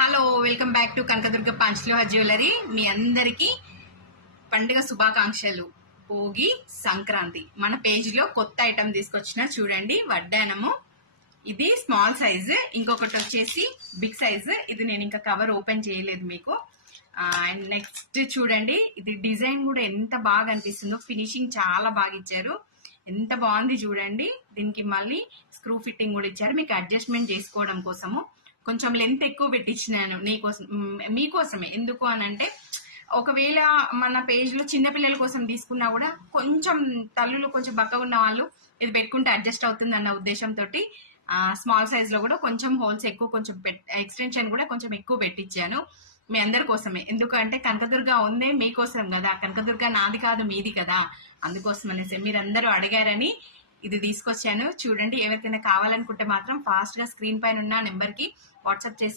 Hello, welcome back to Kanakadurga Panchaloha jewellery. మీ అందరికీ పండుగ శుభాకాంక్షలు. భోగి సంక్రాంతి మన పేజ్ లో కొత్త ఐటమ్ తీసుకొచ్చిన చూడండి. వడ్డానము, ఇది స్మాల్ సైజు, ఇంకొకటి వచ్చేసి బిగ్ సైజు. ఇది నేను ఇంకా కవర్ ఓపెన్ చేయలేదు మీకు. అండ్ నెక్స్ట్ చూడండి, ఇది డిజైన్ కూడా ఎంత బాగా అనిపిస్తుందో. ఫినిషింగ్ చాలా బాగా ఇచ్చారు, ఎంత బాగుంది చూడండి. దీనికి మళ్ళీ స్క్రూ ఫిట్టింగ్ కూడా ఇచ్చారు, మీకు అడ్జస్ట్మెంట్ చేసుకోవడం కోసము. కొంచెం లెంత్ ఎక్కువ పెట్టించినాను మీకోసమే. ఎందుకు అని అంటే, ఒకవేళ మన పేజ్ లో చిన్నపిల్లల కోసం తీసుకున్నా కూడా కొంచెం తల్లులు కొంచెం బక్కగా ఉన్న వాళ్ళు ఇది పెట్టుకుంటే అడ్జస్ట్ అవుతుంది అన్న ఉద్దేశంతో స్మాల్ సైజ్ లో కూడా కొంచెం హోల్స్ ఎక్కువ, కొంచెం ఎక్స్టెన్షన్ కూడా కొంచెం ఎక్కువ పెట్టించాను మీ అందరి కోసమే. ఎందుకంటే కనకదుర్గ ఉందే మీకోసం కదా, కనకదుర్గ నాది కాదు మీది కదా, అందుకోసం అనేసి మీరందరూ అడిగారని ఇది తీసుకొచ్చాను. చూడండి, ఎవరికైనా కావాలనుకుంటే మాత్రం ఫాస్ట్ గా స్క్రీన్ పైన ఉన్న నెంబర్ కి వాట్సాప్ చేసి